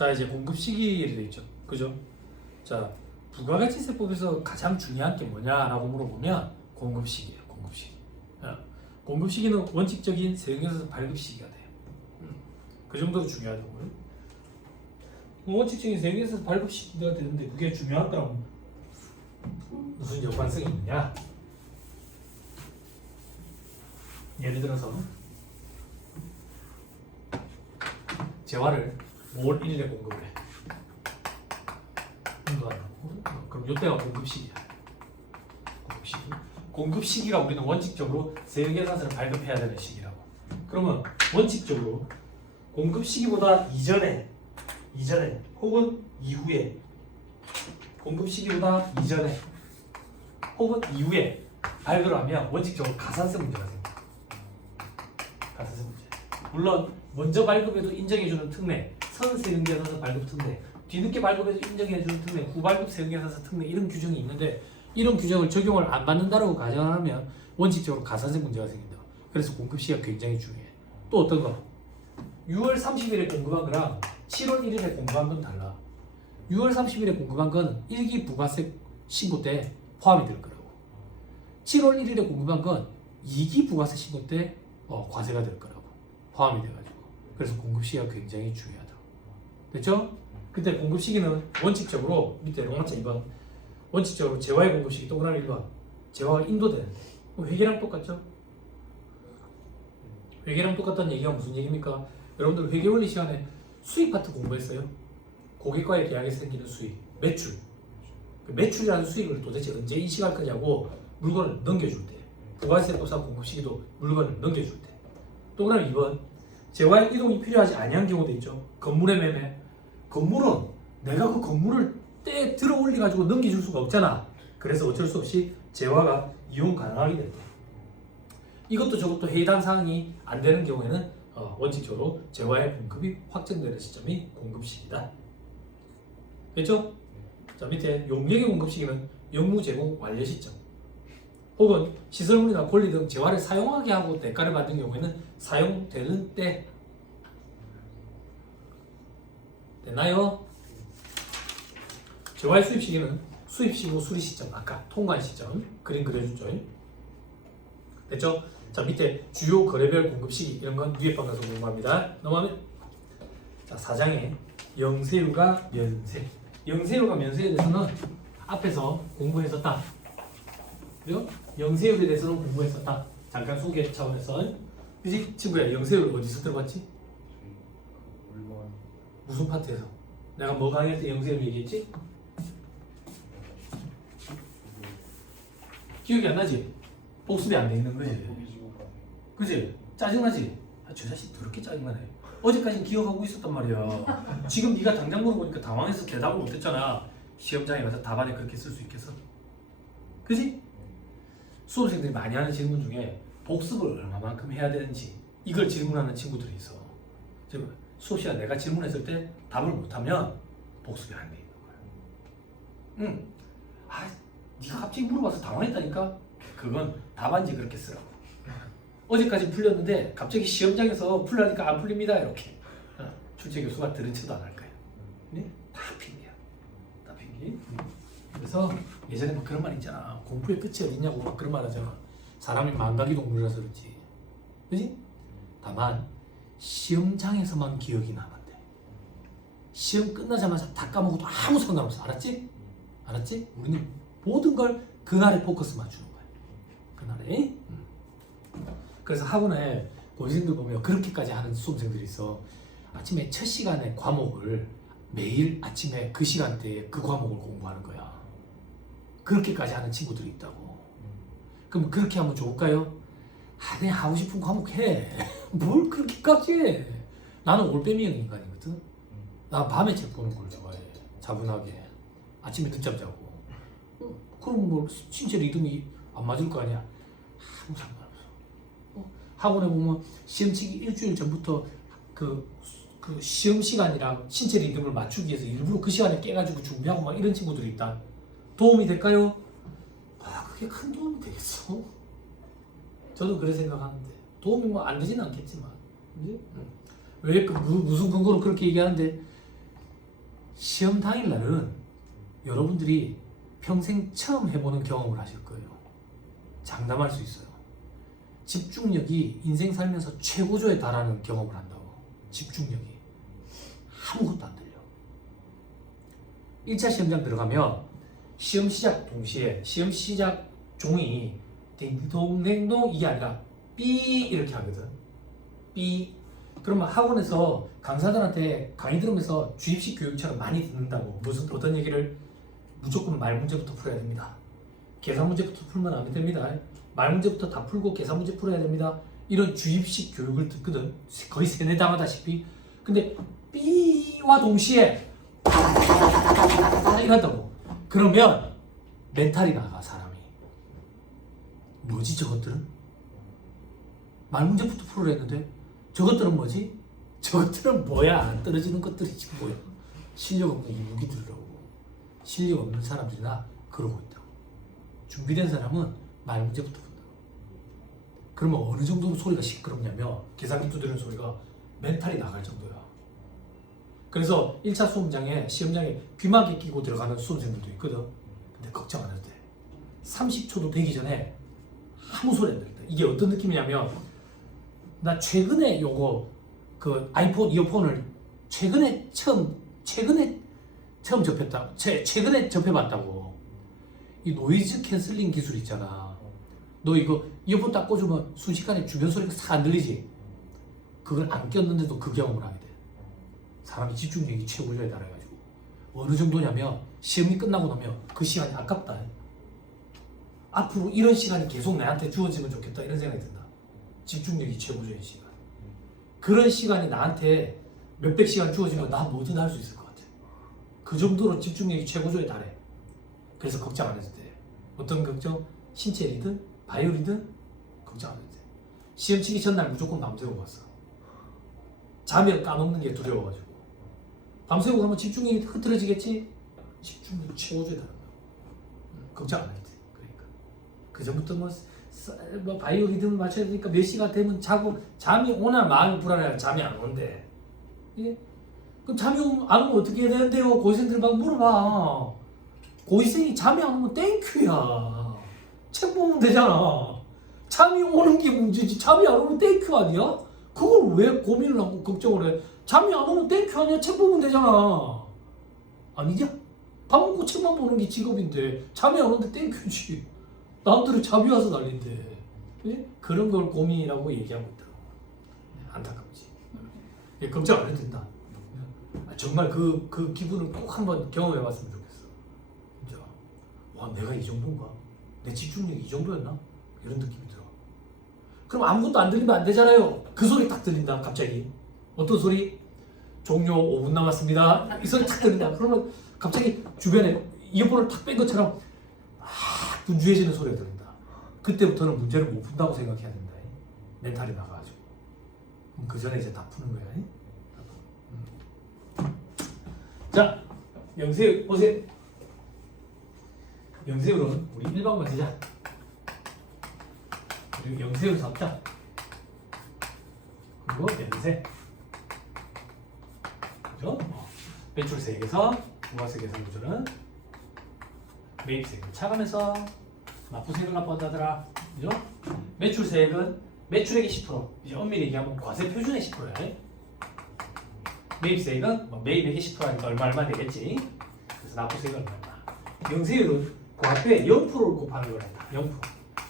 자, 이제 공급 시기를 돼 있죠. 그죠? 자, 부가가치세법에서 가장 중요한 게 뭐냐라고 물어보면 공급 시기예요. 공급 시기. 공급 시기는 원칙적인 세금에서 발급 시기가 돼요. 그 정도로 중요하다고요. 원칙적인 세금에서 발급 시기가 되는데 그게 중요한 거랑 무슨 연관성이 있느냐? 예를 들어서 재화를 5월 1일에 공급을 해. 그럼 이때가 공급 시기야. 공급 시기. 공급 시기가 우리는 원칙적으로 세금계산서를 발급해야 되는 시기라고. 그러면 원칙적으로 공급 시기보다 이전에 혹은 이후에 공급 시기보다 이전에 혹은 이후에 발급을 하면 원칙적으로 가산세 문제가 생겨. 가산세 문제. 물론 먼저 발급해도 인정해주는 특례, 선세금계산서 발급 특례, 뒤늦게 발급해도 인정해주는 특례, 후발급 세금계산서 특례 이런 규정이 있는데 이런 규정을 적용을 안 받는다라고 가정하면 원칙적으로 가산세 문제가 생긴다. 그래서 공급 시기가 굉장히 중요해. 또 어떤 거? 6월 30일에 공급한 거랑 7월 1일에 공급한 건 달라. 6월 30일에 공급한 건 1기 부가세 신고 때 포함이 될 거라고. 7월 1일에 공급한 건 2기 부가세 신고 때 과세가 될 거라고. 포함이 돼가지고. 그래서 공급 시기가 굉장히 중요하다. 됐죠? 그때 공급 시기는 원칙적으로 밑에 롱마차 2번 원칙적으로 재화의 공급 시기 동그라미 1번 재화가 인도되는데 회계랑 똑같죠? 회계랑 똑같다는 얘기가 무슨 얘기입니까? 여러분들 회계원리 시간에 수익 파트 공부했어요? 고객과의 계약에서 생기는 수익, 매출. 그 매출이라는 수익을 도대체 언제 인식할 거냐고 물건을 넘겨줄 때, 부가세 또한 공급 시기도 물건을 넘겨줄 때. 동그라미 2번 재화의 이동이 필요하지 아니한 경우도 있죠. 건물의 매매. 건물은 내가 그 건물을 때 들어 올려 가지고 넘겨줄 수가 없잖아. 그래서 어쩔 수 없이 재화가 이용 가능하게 된다. 이것도 저것도 해당 사항이 안 되는 경우에는 원칙적으로 재화의 공급이 확정되는 시점이 공급 시기다. 됐죠? 자, 밑에 용역의 공급 시기는 영무 제공 완료 시점. 혹은 시설물이나 권리 등 재화를 사용하게 하고 대가를 받는 경우에는 사용되는 때. 됐나요? 재화의 수입 시기는 수입 시기고 수리 시점. 아까 통관 시점 그림 그려주죠. 됐죠? 자, 밑에 주요 거래별 공급 시기 이런 건 위에 방 가서 공부합니다. 넘어가면 자, 4장에 영세율과 면세. 영세율과 면세에 대해서는 앞에서 공부했었다. 그죠? 영세율에 대해서는 공부했었다. 잠깐 소개 차원에서. 그지? 친구야, 영세율 어디서 들어봤지? 무슨 파트에서? 내가 뭐 강의할 때 영세율 얘기했지? 기억이 안 나지? 복습이 안 돼 있는 거지. 그지? 짜증나지? 저 자식 더럽게 짜증나네. 어제까지 기억하고 있었단 말이야. 지금 네가 당장 물어보니까 당황해서 대답을 못했잖아. 시험장에 가서 답안에 그렇게 쓸 수 있겠어? 그지? 수험생들이 많이 하는 질문 중에 복습을 얼마만큼 해야 되는지 이걸 질문하는 친구들이 있어. 지금 수업 시간 내가 질문했을 때 답을 못하면 복습이 안 돼 있는 거야. 응. 네가 갑자기 물어봐서 당황했다니까? 그건 답안지 그렇게 쓰라고. 어제까지 풀렸는데 갑자기 시험장에서 풀라니까 안 풀립니다 이렇게. 출제 교수가 들은 척도 안 할 거야. 네? 다 핑계야. 다 핑계. 그래서 예전에 뭐 그런 말 있잖아. 공부의 끝이 어딨냐고 막 그런 말 하잖아. 사람이 망각이 동물이라서 그렇지. 그지? 다만 시험장에서만 기억이 나면 돼. 시험 끝나자마자 다 까먹어도 아무 상관없어. 알았지? 알았지? 우리는 모든 걸 그날에 포커스 맞추는 거야. 그날에. 그래서 학원에 고시생들 보면 그렇게까지 하는 수험생들이 있어. 아침에 첫 시간에 과목을 매일 아침에 그 시간대에 그 과목을 공부하는 거야. 그렇게까지 하는 친구들이 있다고. 그럼 그렇게 하면 좋을까요? 그냥 하고 싶은 과목 해. 뭘 그렇게까지 해. 나는 올빼미형 인간이거든. 나 밤에 책 보는 걸 좋아해. 차분하게. 아침에 늦잠 자고. 그럼 뭐 신체 리듬이 안 맞을 거 아니야. 아무 상관없어. 학원에 보면 시험 치기 일주일 전부터 그 시험 시간이랑 신체 리듬을 맞추기 위해서 일부러 그 시간에 깨가지고 준비하고 막 이런 친구들이 있다. 도움이 될까요? 그게 큰 도움이 되겠어? 저도 그래 생각하는데 도움이 뭐 안 되지는 않겠지만, 그지? 왜 무슨 근거로 그렇게 얘기하는데 시험 당일날은 여러분들이 평생 처음 해보는 경험을 하실 거예요. 장담할 수 있어요. 집중력이 인생 살면서 최고조에 달하는 경험을 한다고. 집중력이 아무것도 안 들려. 1차 시험장 들어가면 시험 시작 동시에 시험 시작 종이 딩동댕동 이게 아니라 삐 이렇게 하거든. 삐. 그러면 학원에서 강사들한테 강의 들으면서 주입식 교육처럼 많이 듣는다고. 무슨 어떤 얘기를 무조건 말 문제부터 풀어야 됩니다. 계산 문제부터 풀면 안 됩니다. 말 문제부터 다 풀고 계산 문제 풀어야 됩니다. 이런 주입식 교육을 듣거든. 거의 세뇌당하다시피. 근데 삐와 동시에 이런다고. 그러면 멘탈이 나가 사람이. 뭐지 저것들은? 말 문제부터 풀으려 했는데 저것들은 뭐지? 저것들은 뭐야? 안 떨어지는 것들이지 뭐야? 실력 없는 이무기들이라고. 실력 없는 사람들이나 그러고 있다고. 준비된 사람은 말 문제부터 푼다. 그러면 어느 정도 소리가 시끄럽냐면 계산기 두드리는 소리가 멘탈이 나갈 정도야. 그래서 1차 수험장에 시험장에 귀마개 끼고 들어가는 수험생들도 있거든. 근데 걱정 안 해도 돼. 30초도 되기 전에 아무 소리 안 들린다. 이게 어떤 느낌이냐면 나 최근에 요거 그 아이폰 이어폰을 최근에 처음 접했다. 최근에 접해봤다고. 이 노이즈 캔슬링 기술 있잖아. 너 이거 이어폰 딱 꽂으면 순식간에 주변 소리가 싹 안 들리지? 그걸 안 꼈는데도 그 경험을 하게 돼. 사람이 집중력이 최고조에 달해가지고. 어느 정도냐면 시험이 끝나고 나면 그 시간이 아깝다. 앞으로 이런 시간이 계속 나한테 주어지면 좋겠다 이런 생각이 든다. 집중력이 최고조인 시간. 그런 시간이 나한테 몇백 시간 주어지면 나 뭐든 할 수 있을 것 같아. 그 정도로 집중력이 최고조에 달해. 그래서 걱정 안 해도 돼. 어떤 걱정? 신체 리듬? 바이오 리듬? 걱정 안 해도 돼. 시험 치기 전날 무조건 밤새고 갔어. 잠을 까먹는 게 두려워가지고. 밤새고 가면 집중력이 흐트러지겠지? 집중력이 최고조에 달한다. 걱정 안 해도 돼. 그러니까. 그 전부터 뭐 바이오 리듬을 맞춰야 되니까 몇 시가 되면 자고 잠이 오나 마음이 불안해야 잠이 안 오는데. 예? 그럼 잠이 안 오면 어떻게 해야 되는데요? 고시생들 막 물어봐. 고시생이 잠이 안 오면 땡큐야. 책 보면 되잖아. 잠이 오는 게 문제지. 잠이 안 오면 땡큐 아니야? 그걸 왜 고민을 하고 걱정을 해? 잠이 안 오면 땡큐 아니야? 책 보면 되잖아. 아니냐? 밥 먹고 책만 보는 게 직업인데 잠이 안 오는데 땡큐지. 남들은 잠이 와서 난린데. 예? 그런 걸 고민이라고 얘기하고 있더라고. 안타깝지. 예, 걱정 안 해도 된다. 정말 그 기분을 꼭 한번 경험해 봤으면 좋겠어. 진짜. 와, 내가 이 정도인가? 내 집중력이 이 정도였나? 이런 느낌이 들어. 그럼 아무것도 안 들리면 안 되잖아요. 그 소리 딱 들린다, 갑자기. 어떤 소리? 종료 5분 남았습니다. 이 소리 딱 들린다. 그러면 갑자기 주변에 이어폰을 탁 뺀 것처럼 분주해지는 소리가 들린다. 그때부터는 문제를 못 푼다고 생각해야 된다. 멘탈이 나가가지고. 그 전에 이제 다 푸는 거야. 자, 영세율 보세요. 영세율은 우리 일반만 쓰자. 그리고 영세율 잡자. 그리고 연세. 그죠? 매출세액에서 부가세 계산 구조는 매입세액을 차감해서 납부세액을 납부한다더라. 그죠? 매출세액은 매출액의 10%. 이제 엄밀히 얘기하면 과세 표준의 10%야. 매입세액은 뭐 매입액의 10%니까 얼마 되겠지. 그래서 납부세액은 얼마. 영세율은 그 앞에 0%를 곱하는 거란다. 0%.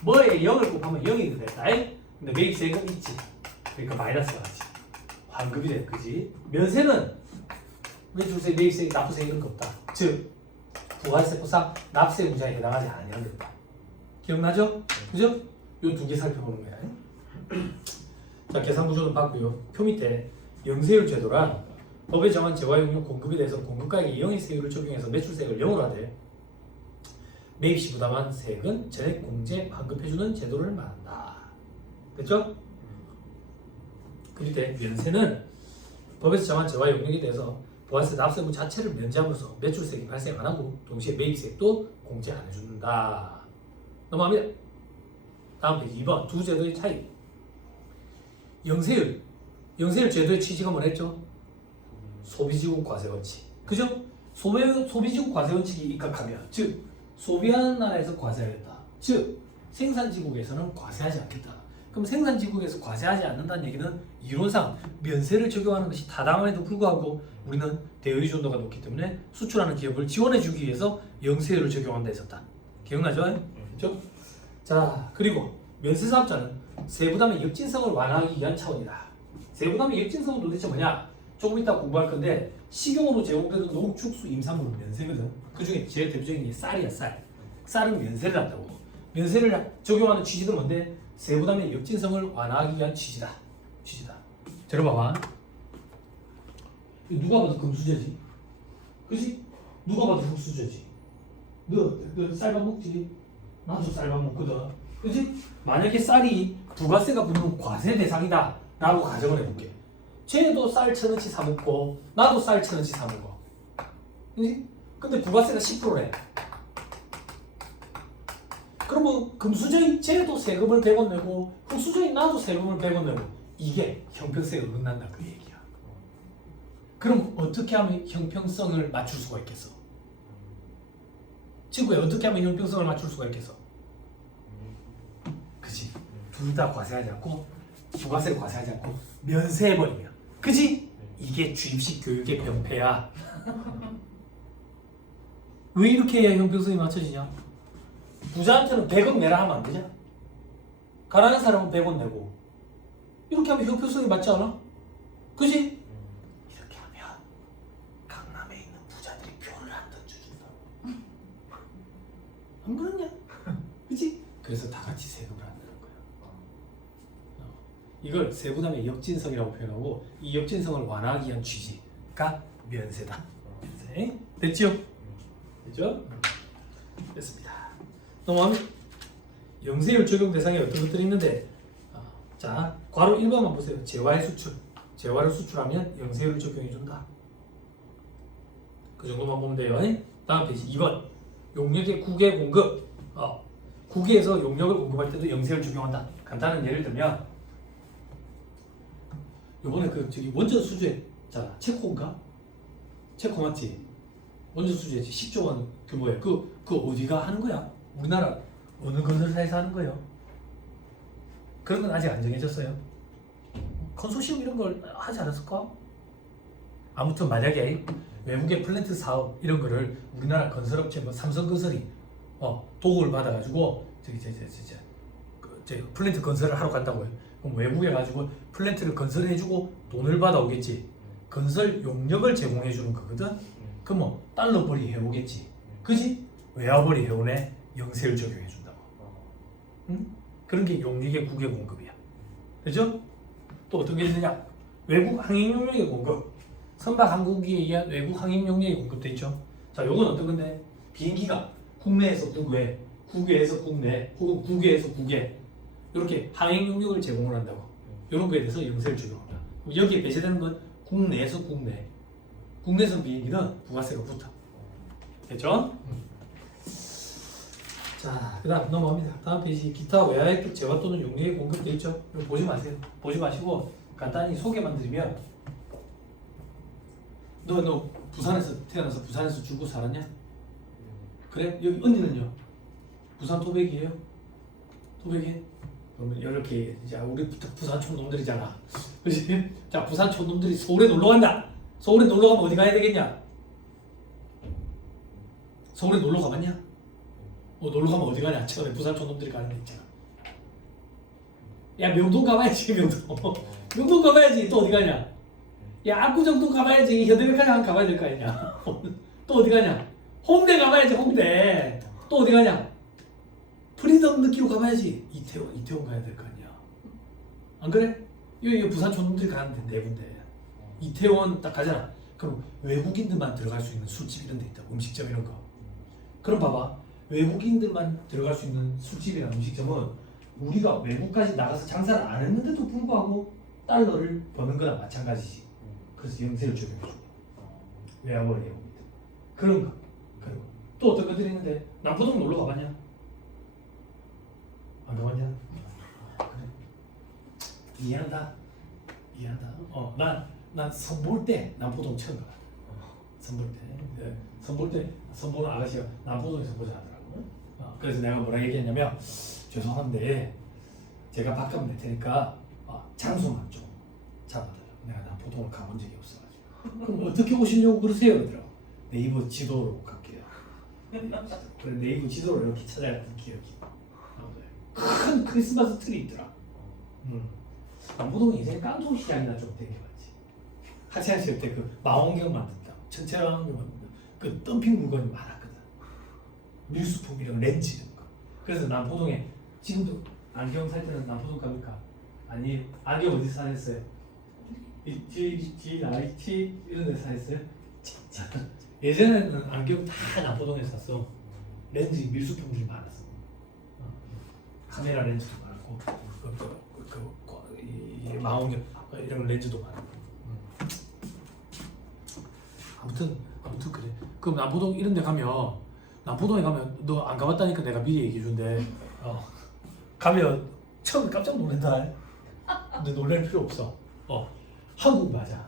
뭐에 0을 곱하면 0이 된다. 근데 매입세액은 있지. 그러니까 마이너스가 나지. 환급이 돼. 그지? 면세는 매출세, 매입세액, 납부세액 이런 거 없다. 즉 부가세법상 납세 문제에 해당하지 않는 거다. 기억나죠? 그죠? 요 두 개 살펴보는 거야. 자, 계산 구조는 봤고요. 표 밑에 영세율 제도란 법에 정한 재화용료 공급에 대해서 공급가액에 0의 세율을 적용해서 매출세액을 0으로 하되 매입 시 부담한 세액은 전액 공제 환급해주는 제도를 말한다. 됐죠? 그 밑에 면세는 법에서 정한 재화용료에 대해서 부가세 납세분 자체를 면제함으로써 매출세액이 발생 안 하고 동시에 매입세액도 공제 안 해준다. 넘어갑니다. 다음 페이지 2번 두 제도의 차이. 영세율 제도의 취지가 뭐랬죠? 소비지급 과세 원칙. 그죠? 소비지국 과세 원칙이 입각하면, 즉 소비하는 나라에서 과세하겠다. 즉 생산지국에서는 과세하지 않겠다. 그럼 생산지국에서 과세하지 않는다는 얘기는 이론상 면세를 적용하는 것이 타당함에도 불구하고 우리는 대의존도가 높기 때문에 수출하는 기업을 지원해주기 위해서 영세율을 적용한다 했었다. 기억나죠? 그렇죠? 자, 그리고 면세사업자는 세부담의 역진성을 완화하기 위한 차원이다. 세부담의 역진성은 도대체 뭐냐? 조금 이따 공부할 건데 식용으로 제공되는 농, 축수, 임산물은 면세거든. 그 중에 제일 대표적인 게 쌀이야, 쌀. 쌀은 면세를 한다고. 면세를 적용하는 취지는 뭔데? 세부담의 역진성을 완화하기 위한 취지다. 들어봐봐. 누가 봐도 금수저지? 그지? 누가 봐도 흑수저지? 너 쌀밥 먹지? 나도 쌀밥 먹거든. 그지? 만약에 쌀이 부가세가 붙는 과세 대상이다 라고 가정을 해볼게. 쟤도 쌀 1,000원치 사 먹고 나도 쌀 1,000원치 사 먹어. 그지? 근데 부가세가 10%래. 그러면 금수저인 쟤도 세금을 100원 내고 흑수저인 나도 세금을 100원 내고 이게 형평성에 어긋난다 그 얘기야. 그럼 어떻게 하면 형평성을 맞출 수가 있겠어? 친구야, 어떻게 하면 형평성을 맞출 수가 있겠어? 그치? 둘 다 과세하지 않고 부가세를 과세하지 않고 면세해버리면, 그치? 이게 주입식 교육의 병폐야. 왜 이렇게 해야 형평성이 맞춰지냐? 부자한테는 100원 내라 하면 안 되냐? 가난한 사람은 100원 내고 이렇게 하면 형평성이 맞지 않아? 그지? 이렇게 하면 강남에 있는 부자들이 표를 안 던져준다. 안 그러냐? 그지? 그래서 다 같이 세금을 안 내는 거야. 이걸 세부담의 역진성이라고 표현하고 이 역진성을 완화하기 위한 취지가 면세다. 면세. 됐죠? 됐죠? 됐습니다. 넘어가면 영세율 적용 대상에 어떤 것들이 있는데, 자, 괄호 1번만 보세요. 재화의 수출. 재화를 수출하면 영세율을 적용해준다. 그 정도만 보면 돼요. 다음 페이지 2번. 용역의 국외 공급. 국외에서 용역을 공급할 때도 영세율 적용한다. 간단한 예를 들면 요번에 저기 원전 수주에, 자, 체코인가? 체코 맞지? 원전 수주에 10조 원 규모의 그 어디가 하는 거야? 우리나라 어느 건설사에서 하는 거예요? 그런 건 아직 안 정해졌어요. 컨소시엄 이런 걸 하지 않았을까? 아무튼 만약에 외국의 플랜트 사업 이런 거를 우리나라 건설업체 뭐 삼성건설이 도움을 받아가지고 저기 플랜트 건설을 하러 간다고요. 그럼 외국에 가지고 플랜트를 건설해주고 돈을 받아오겠지. 건설 용역을 제공해주는 거거든. 그럼 뭐 달러벌이 해오겠지. 그지? 외화벌이 해오네. 영세를 적용해준다고. 응? 그런 게 용역의 국외 공급이야. 그죠? 또 어떤 게 있느냐? 외국 항행 용역의 공급. 선박 항공기에 의한 외국 항행 용역의 공급도 있죠. 자, 요건 어떤 건데? 비행기가 국내에서 국외, 국외에서 국내, 혹은 국외에서 국외 이렇게 항행 용역을 제공을 한다고. 이런 거에 대해서 영세를 적용한다. 여기에 배제되는 건 국내에서 국내. 국내선 비행기는 부가세가 붙어. 됐죠? 자, 그 다음 넘어갑니다. 다음 페이지 기타 외화의 재화 또는 용역의 공급돼 있죠? 이거 보지 마세요. 보지 마시고 간단히 소개만 드리면, 너 부산에서 태어나서 부산에서 죽고 살았냐? 그래? 여기 언니는요? 부산 토백이에요? 토백이? 그러면 이렇게 이제 우리 부산 촌놈들이잖아. 그렇지? 자, 부산 촌놈들이 서울에 놀러 간다. 서울에 놀러 가면 어디 가야 되겠냐? 서울에 놀러 가봤냐? 놀러 가면 어디 가냐? 처음에 부산 촌놈들이 가는 데 있잖아. 야, 명동 가봐야지. 명동 가봐야지. 또 어디 가냐? 야, 압구정동 가봐야지. 현대백화점 가봐야 될 거 아니냐? 또 어디 가냐? 홍대 가봐야지. 홍대. 또 어디 가냐? 프리덤 느끼고 가봐야지. 이태원 가야 될 거 아니야? 안 그래? 여기 부산 촌놈들이 가는데 네 군데. 이태원 딱 가잖아. 그럼 외국인들만 들어갈 수 있는 술집 이런 데 있다. 음식점 이런 거. 그럼 봐봐. 외국인들만 들어갈 수 있는 술집이나 음식점은 우리가 외국까지 나가서 장사를 안 했는데도 불구하고 달러를 버는 거나 마찬가지지. 그래서 영세를 적용해줘. 외화벌이에요. 그런 거. 그리고 또 어떤 것들이 있는데, 남포동 놀러 가봤냐? 안 가봤냐? 그래. 이해한다. 난 선볼 때 남포동 처음 가. 선보는 아가씨가 남포동에서 보자 하더라고. 그래서 내가 뭐라 얘기했냐면 죄송한데 제가 밥값 낼 테니까 장소만 좀 잡아달라고. 내가 남포동을 가본 적이 없어가지고. 그럼 어떻게 오시려고 그러세요? 그러더라고. 네이버 지도로 갈게요. 그래 네이버 지도로 이렇게 찾아갔던 기억이. 큰 크리스마스 트리 있더라. 남포동이 이제 깡통 시장이나 좀 댕겨봤지. 하치한 시절 때 그 망원경 만든다, 천체망원경 만든다. 그 덤핑 물건이 많았거든. 밀수품 이런 렌즈 이런 거. 그래서 남포동에 지금도 안경 살 때는 남포동 갑니까? 아니 안경 어디서 사셨어요? GIT 이런 데서 사셨어요? 예전에는 안경 다 남포동에서 샀어. 렌즈 밀수품들이 많았어. 카메라 렌즈도 많고 이 망원경 이런 렌즈도 많고. 아무튼 그래. 그럼 남포동 이런 데 가면 남포동에 가면 너 안 가봤다니까 내가 미리 얘기해 준대. 가면 처음에 깜짝 놀란다. 근데 놀랄 필요 없어. 한국 맞아.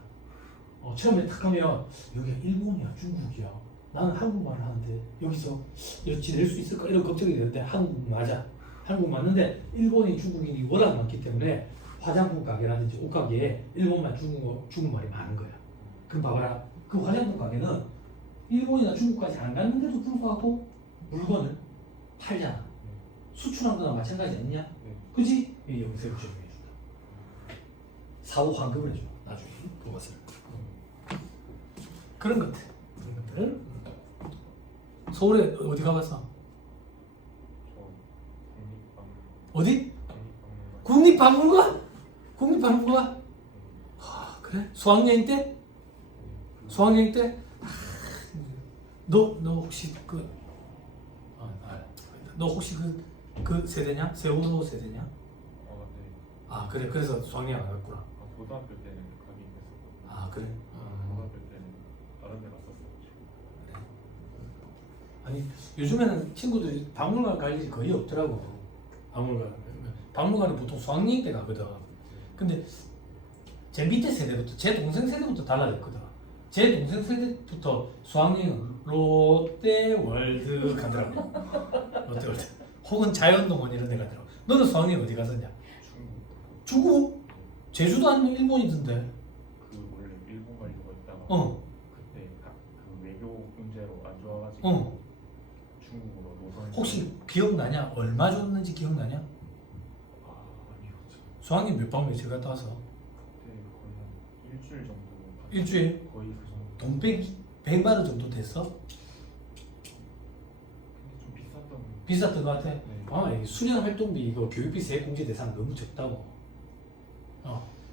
처음에 딱 가면 여기가 일본이야 중국이야. 나는 한국말을 하는데 여기서 지낼 수 있을까 이런 걱정이 되는데 한국 맞아. 한국 맞는데 일본인 중국인이 워낙 많기 때문에 화장품 가게라든지 옷 가게에 일본말 중국말이 많은 거야. 그럼 봐봐라. 그 화장품 가게는 일본이나 중국까지 안 갔는데도 불구하고 물건을 팔잖아. 수출한 거나 마찬가지 아니냐? 그지? 이 영세를 적용해 준다. 사후 환급을 해줘. 나중에 그것을. 그런 것들. 서울에 어디 가봤어? 어디? 국립박물관? 국립박물관? 그래? 수학여행 때? 수학여행 때? 너 혹시 너 혹시 그 세대냐? 세월호 세대냐? 네. 그래. 그래서 수학여행 안 갔구나. 고등학교 때는 가긴 했었거든요. 그래? 고등학교 때는 다른 데 갔었어요. 그래. 아니 요즘에는 친구들이 박물관 갈 일이 거의 없더라고. 박물관은 보통 수학여행 때 가거든. 근데 제 밑에 세대부터 제 동생 세대부터 달라졌거든. 제 동생 세대부터 수학여행은 롯데월드 가더라고. 롯데월드 혹은 자연동원 이런 데 가더라고. 너는 수학여행 어디 갔었냐? 중국? 제주도 아니면 일본이던데. 원래 일본 가려고 했다가 그때 그 외교 문제로 안 좋아가지고 중국으로 노선. 혹시 기억나냐? 얼마 줬는지 기억나냐? 아니요. 수학여행 몇 박 며칠 갔다 와서? 그때 거의 한 일주일 정도. 일주일? 거의 그 정도. 돈 100만 원 정도 됐어? 근데 좀 비쌌던. 비쌌던 것 같아? 네. 이게 수련 활동비 이거 교육비 세액공제 대상 너무 적다고.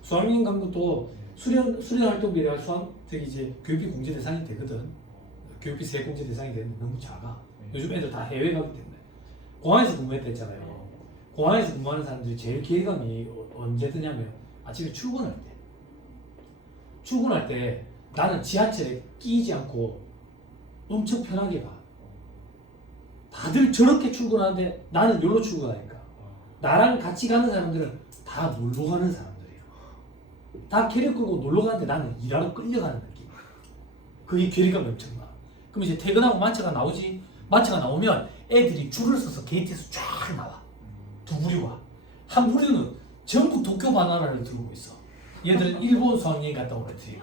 수학여행 간 것도 수련 활동비 내가 이제 교육비 공제 대상이 되거든. 교육비 세액공제 대상이 되는데 너무 작아. 요즘 애들 다 해외 가기 때문에. 공항에서 근무했다 했잖아요. 공항에서 근무하는 사람들이 제일 기회감이 언제 드냐면 아침에 출근할 때. 출근할 때 나는 지하철에 끼지 않고 엄청 편하게 가. 다들 저렇게 출근하는데 나는 여기로 출근하니까. 나랑 같이 가는 사람들은 다 놀러 가는 사람들이에요. 다 캐릭 끌고 놀러 가는데 나는 일하러 끌려가는 느낌. 그게 괴리감이 엄청나. 그럼 이제 퇴근하고 마차가 나오지. 마차가 나오면 애들이 줄을 서서 게이트에서 쫙 나와. 두 부류가. 한 부류는 전부 도쿄 바나나를 들고 있어. 얘들은 일본 수학여행 갔다 오랬지.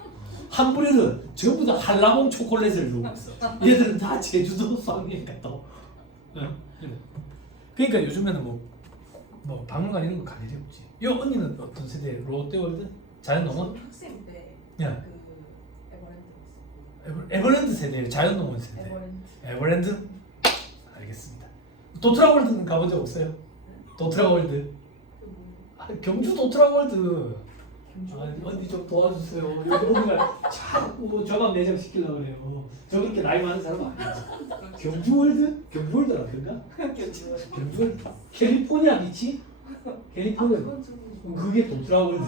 한 부류는 전부 다 한라봉 초콜릿을 들고 있어. 얘들은 다 제주도 수학여행 갔다 오. 그러니까 요즘에는 뭐 박물관 이런 거 갈 일이 없지. 이 언니는 어떤 세대? 롯데월드? 자연농원? 학생 때 야. 그 에버랜드 세대, 자연농원 세대. 에버랜드. 에버랜드? 알겠습니다. 도트라월드는 가본 적 없어요? 도트라월드? 경주 도트라월드. 언니 좀 도와주세요. 여기가 자꾸 저만 매장시키려고 그래요. 저 그렇게 나이 많은 사람 아니야. 경주월드? 경주월드라 그런가? 경주월드? 캘리포니아 비치? 캘리포니아. 그게 도트라월드.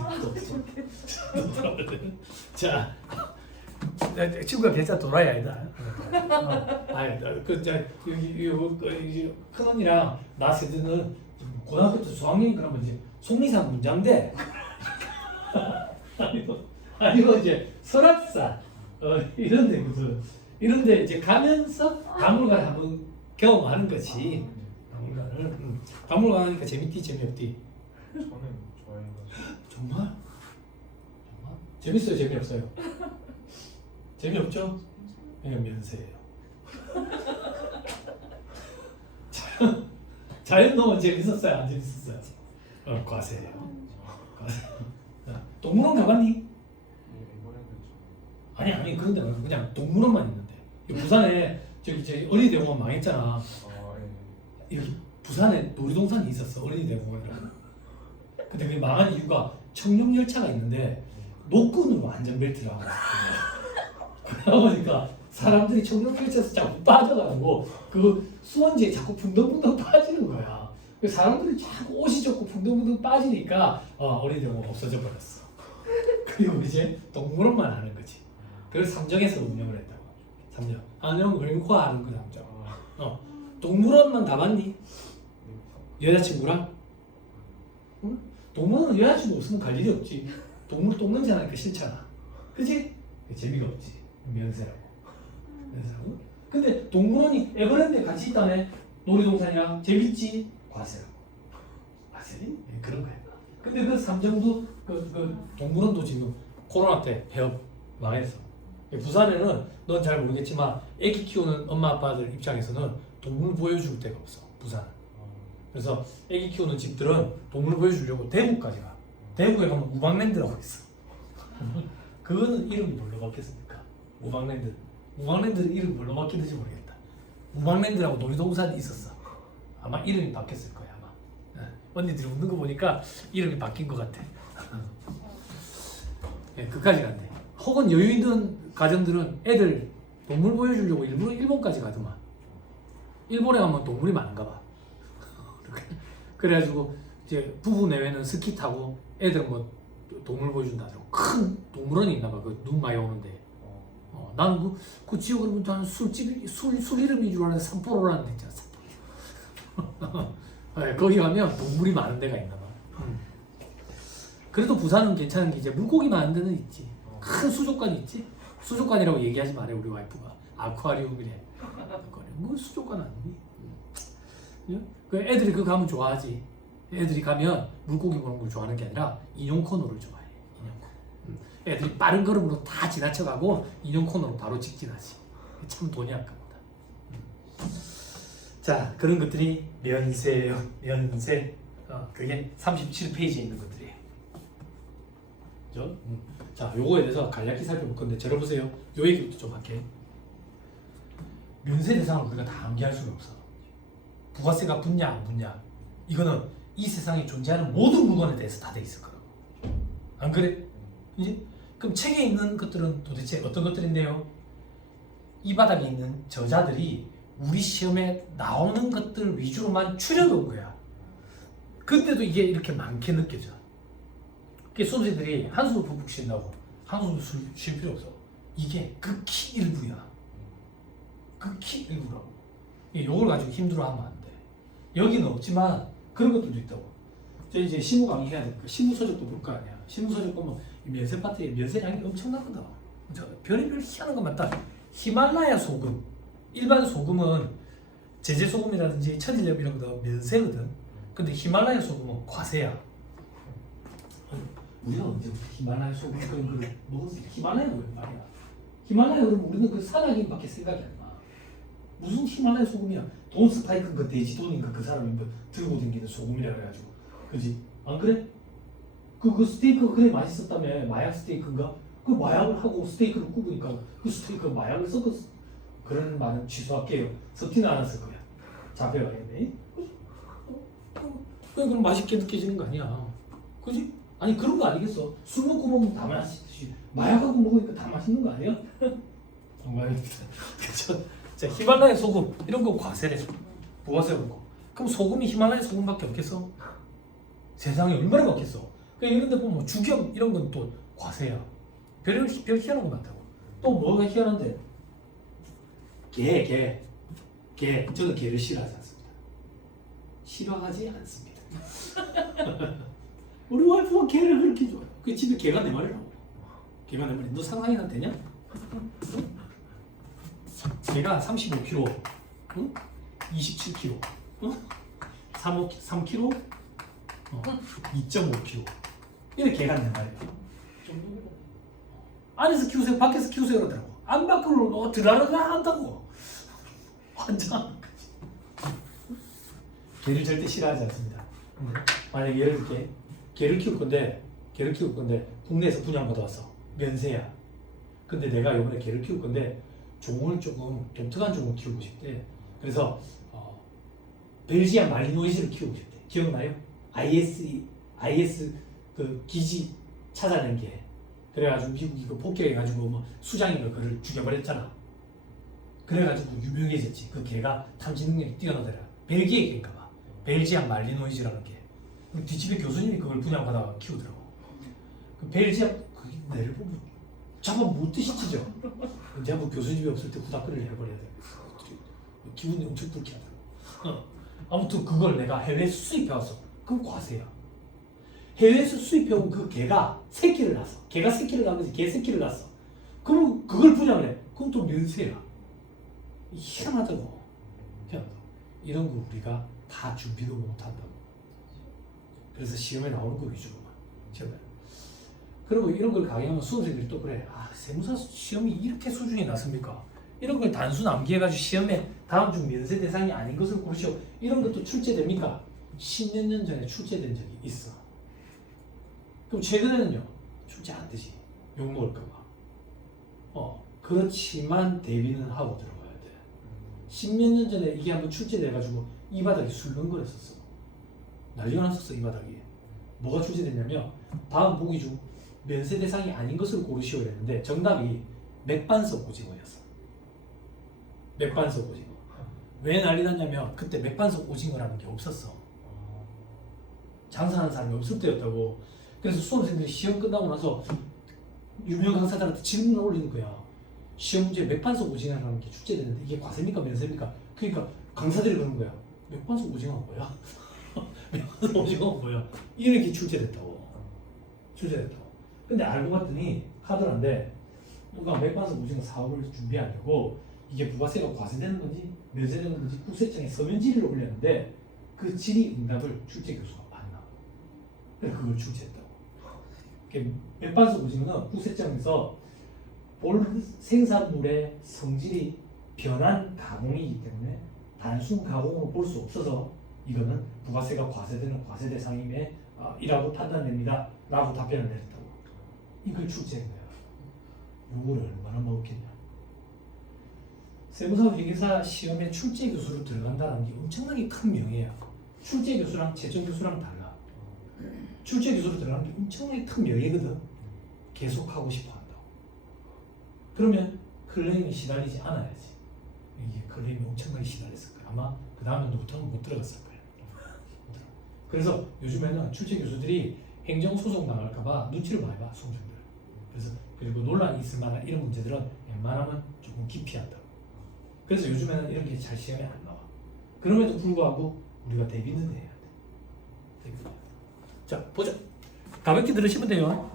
자, 친구가 배짜 도라이 아니다. 여기 큰 언니랑 나 세대는 고등학교 때 수학여행 그러면 이제 속리산 문장대. 아니면 이제 설악산 이런 데거든. 이런 데 이제 가면서 박물관 한번 경험하는 거지. 박물관을. 박물관 하니까 재밌디 재미없디? 저는 좋아해가지고. 정말? 정말? 재밌어요 재미없어요? 재미없죠? 그냥 면세예요. 자연농은 재밌었어요 안 재밌었어요? 과세예요. 과세. 동물원 가봤니? 에버랜드 아니 그런데 말고 그냥 동물원만 있는데 부산에 저기 어린이대공원 망했잖아. 여기 부산에 놀이동산이 있었어 어린이대공원이라고. 근데 그게 망한 이유가 청룡열차가 있는데 노끈으로 안전벨트를 하고 그러다 보니까 사람들이 청룡열차에서 자꾸 빠져가지고 그 수원지에 자꾸 붕덩붕덩 빠지는 거야. 그래서 사람들이 자꾸 옷이 젖고 붕덩붕덩 빠지니까 어린이대공원 없어져 버렸어. 그리고 이제 동물원만 하는 거지. 그걸 삼정에서 운영을 했다고. 삼정. 안녕 을과하는 그 삼정. 동물원만 가봤니? 여자친구랑? 응? 동물원은 여자친구 없으면 갈 일이 없지. 동물 똥냄새 나니까 싫잖아. 그치? 재미가 없지. 면세라고. 면세라고? 근데 동물원이 에버랜드에 같이 있다며. 놀이동산이랑 재밌지? 과세라고. 과세니? 그런 거야. 근데 그 삼정도 그 동물원도 지금 코로나 때 폐업 망했어. 부산에는 넌 잘 모르겠지만 애기 키우는 엄마 아빠들 입장에서는 동물 보여줄 데가 없어. 부산은. 그래서 애기 키우는 집들은 동물 보여주려고 대구까지 가. 대구에 가면 우방랜드라고 있어. 그거는 이름이 뭘로 바뀌었습니까? 우방랜드. 우방랜드 이름이 뭘로 바뀌는지 모르겠다. 우방랜드라고 놀이동산이 있었어. 아마 이름이 바뀌었을 거야 아마. 언니들이 웃는 거 보니까 이름이 바뀐 것 같아. 그까지 간대. 혹은 여유 있는 가정들은 애들 동물 보여주려고 일부러 일본까지 가더만. 일본에 가면 동물이 많은가 봐. 그래가지고 이제 부부 내외는 스키 타고 애들 뭐 동물 보여준다 하더라고. 큰 동물원이 있나 봐. 그 눈 많이 오는데. 나는 그 지역으로 보면 술집 술 이름인 줄 알았는데 삼포로라는 데 있잖아. 삼포로. 거기 가면 동물이 많은 데가 있나 봐. 그래도 부산은 괜찮은 게 이제 물고기 많은 데는 있지. 큰 수족관이 있지. 수족관이라고 얘기하지 말해 우리 와이프가. 아쿠아리움이래. 뭐 수족관 아니니? 그 애들이 그거 가면 좋아하지. 애들이 가면 물고기 보는 걸 좋아하는 게 아니라 인형 코너를 좋아해. 인형 코너. 애들이 빠른 걸음으로 다 지나쳐가고 인형 코너로 바로 직진하지. 참 돈이 아깝다. 자, 그런 것들이 면세예요. 면세. 그게 37페이지에 있는 것들이에요. 그죠? 자, 요거에 대해서 간략히 살펴볼 건데 들어보세요. 요 얘기부터 좀 할게. 면세 대상을 우리가 다 암기할 수는 없어. 부가세가 붙냐 안 붙냐 이거는 이 세상에 존재하는 모든 물건에 대해서 다 돼 있을 거라고. 안 그래? 이제 그럼 책에 있는 것들은 도대체 어떤 것들인데요? 이 바닥에 있는 저자들이 우리 시험에 나오는 것들 위주로만 추려놓은 거야. 근데도 이게 이렇게 많게 느껴져. 그게 수험생들이 한숨을 푹푹 쉰다고 한숨을 쉴 필요 없어. 이게 극히 일부야. 극히 일부라고. 이걸 가지고 힘들어하면 안 돼. 여기는 없지만 그런 것들도 있다고. 저 이제 시무 강의해야 되니까 시무 서적도 볼 거 아니야. 시무 서적 보면 이 면세 파트에 면세량이 엄청나거든. 별의별 희한한 것 많다. 히말라야 소금, 일반 소금은 제재 소금이라든지 천일염 이런 거 면세거든. 근데 히말라야 소금은 과세야. 우리가 언제 히말라야 소금 그런 걸 먹었어? 히말라야 왜 말이야? 히말라야 그러면 우리는 그 산악인밖에 생각이 안 나. 무슨 히말라야 소금이야? 돈 스파이크인가 돼지돈인가 그 사람이 뭐 들고 다니는 소금이라 그래가지고, 그지? 안 그래? 그 스테이크가 그래 맛있었다며. 마약 스테이크인가? 그 마약을 하고 스테이크를 구우니까 그 스테이크 마약을 섞었어. 그런 말은 취소할게요. 섞지는 않았을 거야. 잡혀가겠네. 그럼 맛있게 느껴지는 거 아니야? 그지? 아니 그런 거 아니겠어? 술 먹고 먹으면 다 맛있듯이 마약하고 먹으니까 다 맛있는 거 아니야? 정말 그쵸? 자, 히말라야 소금 이런 거 과세래. 부가세 그렇고. 그럼 소금이 히말라야 소금밖에 없겠어? 세상에 얼마나 많겠어? 그러니까 이런 데 보면 뭐 죽염 이런 건 또 과세야. 별 희한한 거 많다고. 또 뭐가 희한한데? 개. 저는 개를 싫어하지 않습니다. 싫어하지 않습니다. 우리 와이프가 개를 그렇게 좋아해. 그 집에 개가 내 말이라고. 개가 내 말이. 너 상상이 안 되냐? 걔가 35kg, 응? 27kg, 응? 3kg, 2.5kg 이렇게 걔가 있는 말이야. 안에서 키우세요, 밖에서 키우세요 그러더라고. 안 밖으로 너 들어가라 한다고. 완전. 개를 절대 싫어하지 않습니다. 만약에 예를 들게 개를 키울 건데 국내에서 분양받아 왔어. 면세야. 근데 내가 이번에 개를 키울 건데 종을 조금 독특한 종을 키우고 싶대. 그래서 벨지안 말리노이즈를 키우고 싶대. 기억나요? IS 그 기지 찾아낸 게. 그래가지고 미국이 그 폭격해가지고 뭐 수장인가 그를 죽여버렸잖아. 그래가지고 유명해졌지. 그 개가 탐지 능력이 뛰어나더라. 벨기에 개인가봐. 벨지안 말리노이즈라는 개. 뒷집에 교수님이 그걸 분양받아 키우더라고. 그 벨지안 그게 내를 보면 잡아 못 드시죠. 이제 한번 교수님이 없을 때 후다크를 해버려야 돼. 기분이 엄청 불쾌하더라고. 아무튼 그걸 내가 해외에서 수입해왔어. 그건 과세야. 해외에서 수입해온 그 개가 새끼를 낳았어. 개가 새끼를 낳은 거지. 개 새끼를 낳았어. 그럼 그걸 분양을 해. 그럼 또 면세야. 희한하다고. 희한하다. 이런 거 우리가 다 준비도 못한다고. 그래서 시험에 나오는 거 위주로만. 시험에. 그리고 이런 걸 강의하면 수험생들이 또 그래. 아, 세무사 시험이 이렇게 수준이 낮습니까? 이런 걸 단순 암기해가지고 시험에 다음 중 면세 대상이 아닌 것을 고르시오. 이런 것도 출제됩니까? 10몇 년 전에 출제된 적이 있어. 그럼 최근에는요? 출제 안 되지. 욕 먹을까봐. 그렇지만 대비는 하고 들어가야 돼. 10몇 년 전에 이게 한번 출제돼가지고 이 바닥이 술렁거렸었어. 난리가 났었어, 이 바닥이. 뭐가 출제됐냐면 다음 보기 중 면세 대상이 아닌 것을 고르시오 했는데 정답이 맥반석 오징어였어. 맥반석 오징어. 왜 난리 났냐면 그때 맥반석 오징어라는 게 없었어. 장사하는 사람이 없을 때였다고. 그래서 수험생들이 시험 끝나고 나서 유명 강사들한테 질문을 올리는 거야. 시험 문제에 맥반석 오징어라는 게 출제되는데 이게 과세입니까 면세입니까? 그러니까 강사들이 그러는 거야. 맥반석 오징어가 뭐야? 맥반석 오징어가 뭐야? 이렇게 출제됐다고. 근데 알고 봤더니 하더란데 누가 맥반석 오징어 사업을 준비하려고 이게 부가세가 과세되는 건지 면세되는 건지 국세청에 서면 질의를 올렸는데 그 질의 응답을 출제 교수가 봤나. 그래서 그걸 출제했다고. 맥반석 오징어는 국세청에서 볼 생산물의 성질이 변한 가공이기 때문에 단순 가공으로 볼 수 없어서 이거는 부가세가 과세되는 과세 대상임에 이라고 판단됩니다 라고 답변을 내렸다고. 이걸 출제한 거야. 요걸 얼마나 먹었겠냐. 세무사 회계사 시험에 출제 교수로 들어간다는 게 엄청나게 큰 명예야. 출제 교수랑 재정 교수랑 달라. 출제 교수로 들어가는 게 엄청나게 큰 명예거든. 계속 하고 싶어 한다고. 그러면 클레임에 시달리지 않아야지. 이게 클레임이 엄청나게 시달렸을 거야. 아마 그 다음부터는 못 들어갔을 거야. 그래서 요즘에는 출제 교수들이 행정소송 당할까봐 눈치를 많이 봐, 수험생들. 그래서 그리고 논란이 있을 만한 이런 문제들은 웬만하면 조금 기피한다고. 그래서 요즘에는 이런 게 잘 시험에 안 나와. 그럼에도 불구하고 우리가 대비는 해야 돼. 자, 보자. 가볍게 들으시면 돼요.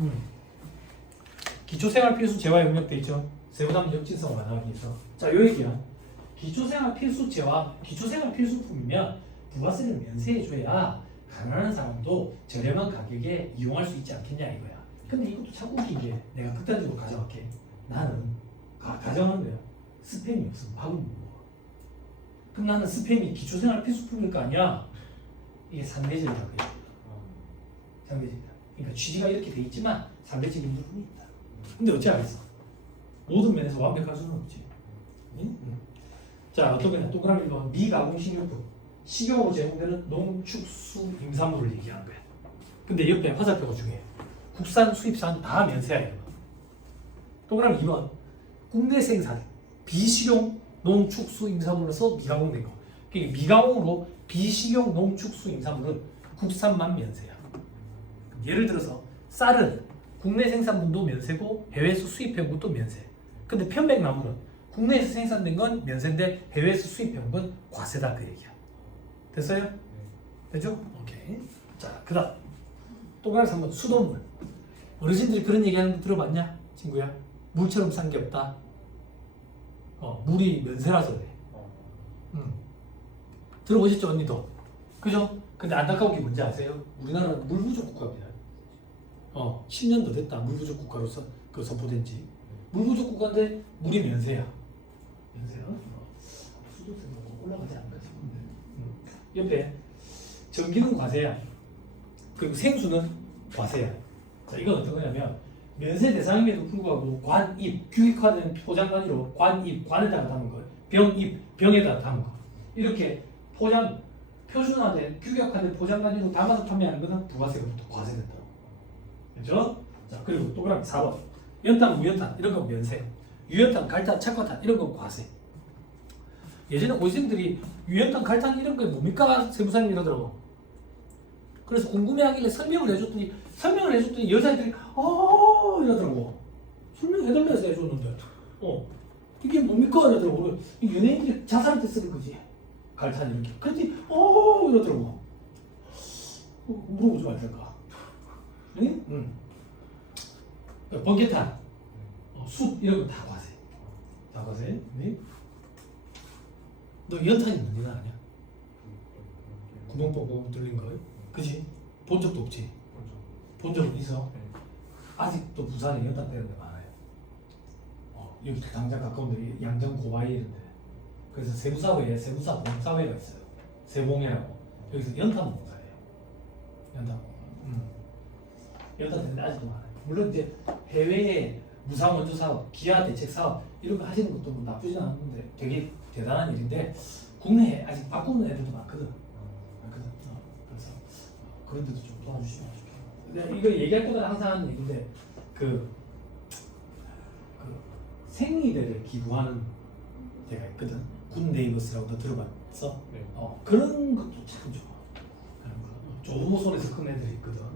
기초생활 필수 재화 영역 돼 있죠. 세부담 역진성 완화하기 위해서. 자, 요 얘기야. 기초생활 필수 재화, 기초생활 필수품이면 부가세를 면세해줘야 가난한 사람도 저렴한 가격에 이용할 수 있지 않겠냐 이거야. 근데 이것도 참 웃긴 게 내가 극단적으로 가정할게. 나는 가정하는 거야. 스팸이 없으면 밥을 못 먹어. 그럼 나는 스팸이 기초생활 필수품일 거 아니야? 이게 상대적이라고 해요. 상대적이다. 그러니까 취지가 이렇게 돼 있지만 상대적인 부분이 있다. 근데 어찌 알겠어? 모든 면에서 완벽할 수는 없지. 응? 자, 어떤 거냐? 동그라미 1번 미가공 식료품. 식용으로 제공되는 농축수 임산물을 얘기하는 거야. 근데 옆에 화살표가 중요해. 국산, 수입산 다 면세야. 동그라미 2번 국내 생산 비식용 농축수 임산물로서 미가공된 거. 그러니까 미가공으로 비식용 농축수 임산물은 국산만 면세야. 예를 들어서 쌀은 국내 생산분도 면세고 해외에서 수입해온 것도 면세. 근데 편백나무는 국내에서 생산된 건 면세인데 해외에서 수입해온 건 과세다 그 얘기야. 됐어요? 되죠? 오케이. 자, 그 다음 동그라미 3번 수돗물. 어르신들이 그런 얘기하는 거 들어봤냐? 친구야? 물처럼 싼 게 없다. 물이 면세라서 그래. 들어보셨죠 언니도? 그죠? 근데 안타까운 게 뭔지 아세요? 우리나라는 물 부족 국가입니다. 10년 더 됐다. 물 부족 국가로서 그 선포된 지. 물 부족 국가인데 물이 면세야. 면세야? 수도세가 올라가지 않나 싶은데. 옆에 전기는 과세야. 그리고 생수는 과세야. 자, 이건 어떤 거냐면 면세 대상임에도 불구하고 관입, 규격화된 포장 단위로 관입, 관에다가 담은 거, 병입, 병에다가 담은 거. 이렇게 포장 표준화된 규격화된 포장 단위로 담아서 판매하는 거는 부가세금부터 과세된다고. 그렇죠? 자, 그리고 또 그럼 4번. 연탄, 무연탄 이런 건 면세. 유연탄, 갈탄, 착화탄 이런 건 과세. 예전에 고시생들이 유연탄, 갈탄 이런 게 뭡니까? 세무사님 이러더라고. 그래서 궁금해하길래 설명을 해줬더니 여자애들이 이러더라고. 설명해달라 해서 해줬는데 이게 뭡니까? 이러더라고. 연예인들이 자살할 때 쓰는 거지. 갈탄 이렇게. 그랬더니 이러더라고. 물어보지 말든가. 응? 응. 번개탄, 숯 이런 거 다 과세. 다 과세. 네? 너 연탄이 뭔지는 아냐? 구멍 보고 뚫린 거. 그지? 본 적도 없지? 본 적은 있어? 아직도 부산에 연탄 떼는 데 많아요. 여기 당장 가까운 데 양정 고바이 이런데. 그래서 세무사회에 세무사 봉사회가 있어요. 세봉이라고. 여기서 연탄 봉사예요. 연탄 봉사. 연탄 떼는 데 아직도 많아요. 물론 이제 해외에 무상 원조 사업, 기아 대책 사업 이런 거 하시는 것도 뭐 나쁘진 않은데 되게 대단한 일인데 국내에 아직 바꾸는 애들도 많거든. 그래서 그런 데도 좀 도와주시면 좋겠어요. 이거 얘기할 때마다 항상 하는 얘기인데 그 생리대를 기부하는 데가 있거든. 굿네이버스라고 너 들어봤어? 네. 그런 것도 참 좋아. 조모 손에서 큰 애들이 있거든.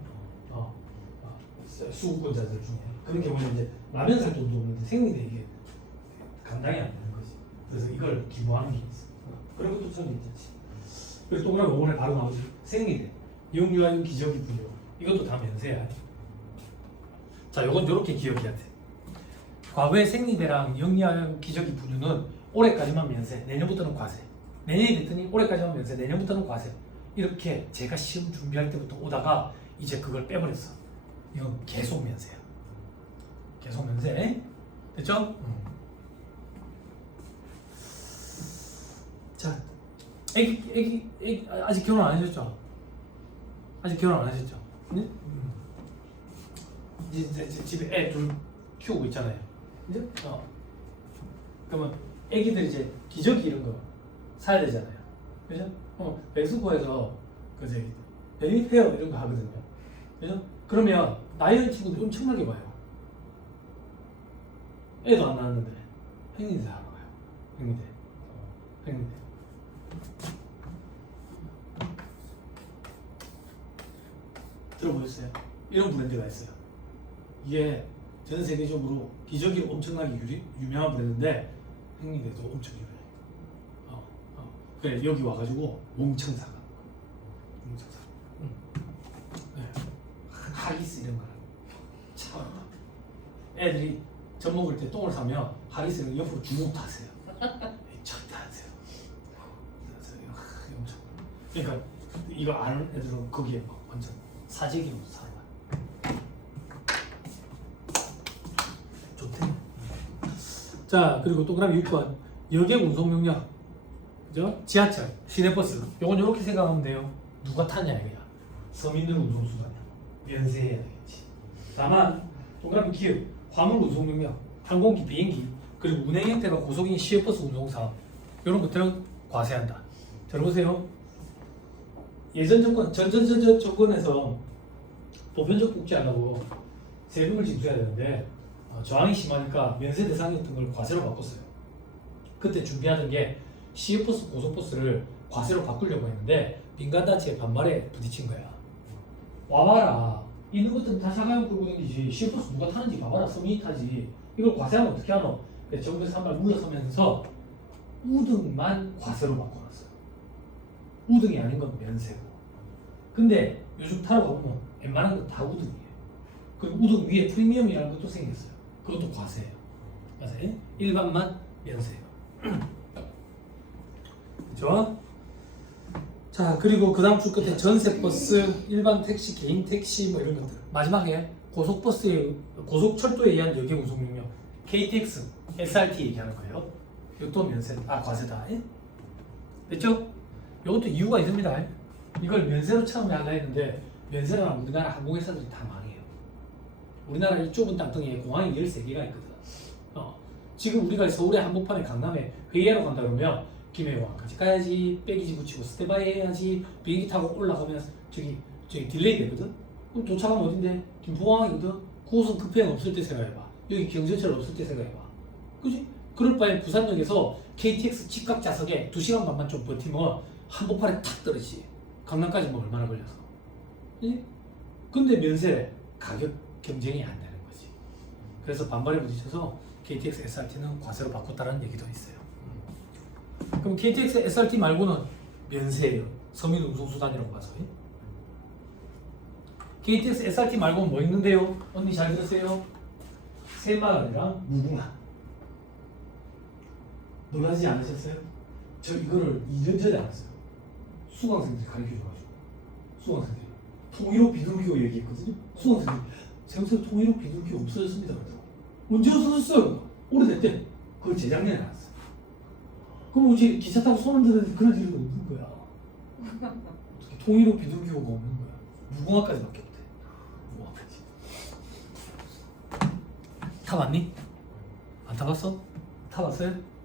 수급권자들 중에 그런 경우는 이제 라면 살 돈도 없는데 생리대 이게 감당이 안 되는 거지. 그래서 이걸 기부하는 게 있어. 그런 것도 참 괜찮지. 그리고 또 그러면 5번에 바로 나오지. 생리대, 영유아용 기저귀 분유 이것도 다 면세야. 자, 요건 이렇게 기억해야 돼. 과거에 생리대랑 영유아용 기저귀 분유는 올해까지만 면세, 내년부터는 과세. 내년이 됐더니 올해까지만 면세, 내년부터는 과세. 이렇게 제가 시험 준비할 때부터 오다가 이제 그걸 빼버렸어. 이건 계속 면세야. 계속 면세. 됐죠? 자, 애기 아직 결혼 안 하셨죠? 아직 결혼 안 하셨죠? 네? 이제 집에 애 둘 키우고 있잖아요. 이제 그러면 애기들 이제 기저귀 이런 거 사야 되잖아요. 그죠? 백수코에서 그 저기 베이비 페어 이런 거 하거든요. 그죠? 그러면 나이 어린 친구들 엄청나게 봐요. 애도 안 낳았는데 행리대 하러 가요. 행리대. 들어보셨어요? 이런 브랜드가 있어요. 이게 전 세계적으로 기저귀로 엄청나게 유명한 브랜드인데 행리대도 엄청 유명해요. 그래 여기 와가지고 엄청 사가. 네. 하기스 이런 거랑 참 애들이 젖 먹을 때 똥을 사면 하기스를 옆으로 주먹 타세요. 절대 안 세요. 엄청. 그러니까 이거 아는 애들은 거기에 막 완전 사재기로 살아. 좋대. 자, 그리고 또 그다음에 6번 여객 운송 명령. 그죠? 지하철, 시내버스. 요건 이렇게 생각하면 돼요. 누가 타냐 이거야. 서민들 운송수단이야. 면세해야 되겠지. 다만 동그라미 기업, 화물 운송 명령, 항공기, 비행기, 그리고 운행 형태가 고속인 시외버스 운송사업 이런 것들은 과세한다. 들어보세요. 예전 정권, 전전 정권에서 보편적 복지 안 하고 세금을 징수해야 되는데 저항이 심하니까 면세 대상이었던 걸 과세로 바꿨어요. 그때 준비하던 게 시외버스, 고속버스를 과세로 바꾸려고 했는데 민간단체의 반발에 부딪힌 거야. 와봐라. 있는 것들은 다 샤가용 끌고 다니지. 시외버스 누가 타는지 봐봐라. 서민이 타지. 이걸 과세하면 어떻게 하노? 그래서 정부에서 한 발 물러서면서 우등만 과세로 바꿔놨어요. 우등이 아닌 건 면세고. 근데 요즘 타러 가보면 웬만한 건 다 우등이에요. 그리고 우등 위에 프리미엄이라는 것도 생겼어요. 그것도 과세예요. 맞아요. 일반만 면세예요. 그죠? 자, 그리고 그 다음 줄 끝에 전세버스, 일반 택시, 개인 택시 뭐 이런 것들. 마지막에 고속버스의 고속철도에 의한 여객 운송 용역 KTX, SRT 얘기하는 거예요. 이것도 면세, 과세다. 됐죠? 이것도 이유가 있습니다. 이걸 면세로 처음에 하려 했는데 면세로 하면 우리나라 항공회사들이 다 망해요. 우리나라 이 좁은 땅덩이에 공항이 13개가 있거든. 지금 우리가 서울에 한복판에 강남에 회의하러 간다 그러면 김해공항까지 가야지, 빼기지 붙이고 스테바이 해야지, 비행기 타고 올라가면 저기 딜레이 되거든. 그럼 도착하면 어딘데? 김포공항이거든. 9호선 급행 없을 때 생각해봐. 여기 경전철 없을 때 생각해봐. 그지? 그럴 바에 부산역에서 KTX 직각 좌석에 2시간 반만 좀 버티면 한복판에 탁 떨어지지. 강남까지 뭐 얼마나 걸려서. 그지? 근데 면세 가격 경쟁이 안 되는 거지. 그래서 반발에 부딪혀서 KTX, SRT는 과세로 바꿨다는 얘기도 있어요. 그럼 KTX, SRT 말고는 면세예요. 서민 운송수단이라고 봐서. KTX, SRT 말고는 뭐 있는데요? 언니 잘 들으세요. 새마을이랑 무궁화. 놀라지 않으셨어요? 저 이거를 2년 전에 알았어요. 수강생들이 가르쳐줘가지고. 수강생들이 통일호 비둘기호 얘기했거든요. 수강생들이 세우세요 통일호 비둘기호 없어졌습니다. 그래서 언제 없어졌어요? 오래됐대. 그걸 재작년에 알았어. 그럼 어제 기차 타고 손 흔드는 그런 일은 없는 거야. 어떻게 통일호 비둘기호가 없는 거야. 무궁화까지밖에 없대. 무궁화까지. 타봤니? 안 타봤어? 타봤어요?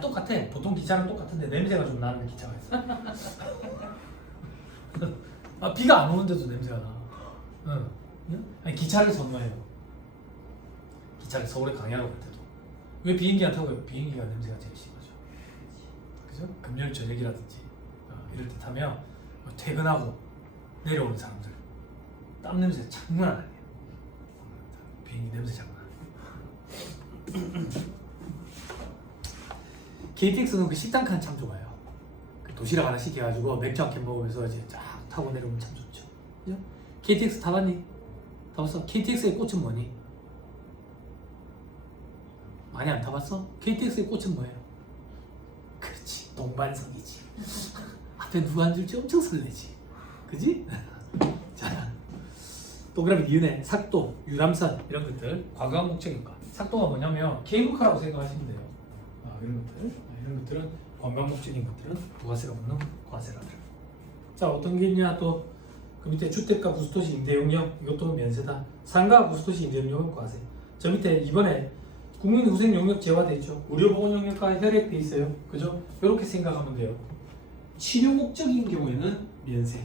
똑같아. 보통 기차랑 똑같은데 냄새가 좀 나는 기차가 있어. 비가 안 오는데도 냄새가 나. 응? 아니, 기차를 선호해요. 기차를 서울에 강의하러 갈 때도. 왜 비행기 안 타고요? 비행기가 냄새가 제일 심하죠. 그죠? 금요일 저녁이라든지 이럴 때 타면 퇴근하고 내려오는 사람들 땀 냄새 장난 아니에요. 비행기 냄새 장난 아니에요. KTX는 그 식당 칸 참 좋아요. 그 도시락 하나 시켜가지고 맥주 한 캔 먹으면서 이제 쫙 타고 내려오면 참 좋죠. 그죠? KTX 타봤니? 타봤어? KTX의 꽃은 뭐니? 많이 안 타봤어? KTX의 꽃은 뭐예요? 그렇지, 동반석이지. 앞에 누가 앉을지 엄청 설레지. 그지? 자, 동그라미 니은에 삭도, 유람선 이런 것들 관광 목적인가? 삭도가 뭐냐면 케이블카라고 생각하시면 돼요. 이런 것들은 관광 목적인 것들은 부가세가 없는 과세라들. 자, 어떤 게 있냐? 또 그 밑에 주택가 구수도시 임대용역 이것도 면세다. 상가 구수도시 임대용역은 과세. 저 밑에 이번에 국민후생 용역 제화돼 있죠. 의료보건 용역과 혈액돼 있어요. 그죠? 이렇게 생각하면 돼요. 치료 목적인 경우에는 면세.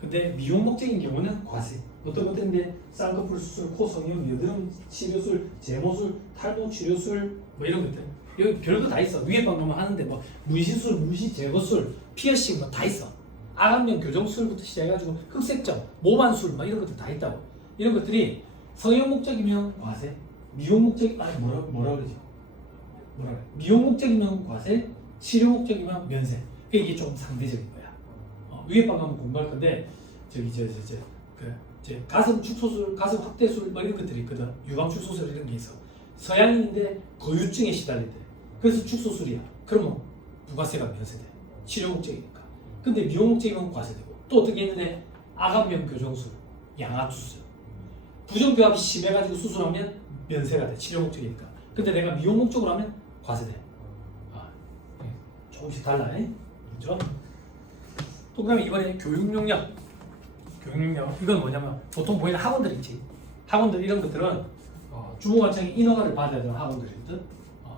근데 미용 목적인 경우는 과세. 어떤 것들인데 쌍꺼풀 수술, 코 성형, 여드름 치료술, 제모술, 탈모 치료술 뭐 이런 것들. 여기 별거 다 있어. 위에 방법만 하는데 뭐 문신술, 문신 제거술, 피어싱 뭐 다 있어. 아간면 교정술부터 시작해가지고 흑색점, 모반술 막 이런 것들 다 있다고. 이런 것들이 성형 목적이면 과세, 미용 목적 뭐라 그러지? 미용 목적이면 과세, 치료 목적이면 면세. 이게 좀 상대적인 거야. 위에 방 한번 공부할 건데 가슴 축소술, 가슴 확대술 뭐 이런 것들이 있거든. 유방 축소술 이런 게 있어. 서양인인데 거유증에 시달린대. 그래서 축소술이야. 그러면 부가세가 면세돼. 치료 목적이니까. 근데 미용 목적이면 과세되고. 또 어떻게 했는데 아간면 교정술, 양압수술. 부정교합이 심해가지고 수술하면 면세가 돼. 치료 목적이니까. 근데 내가 미용 목적으로 하면 과세돼. 조금씩 달라. 그렇죠? 또 그다음에 이번에 교육용역. 교육용역 이건 뭐냐면 보통 보이는 학원들 있지. 학원들 이런 것들은 주무관청이 인허가를 받아야 되는 학원들이거든.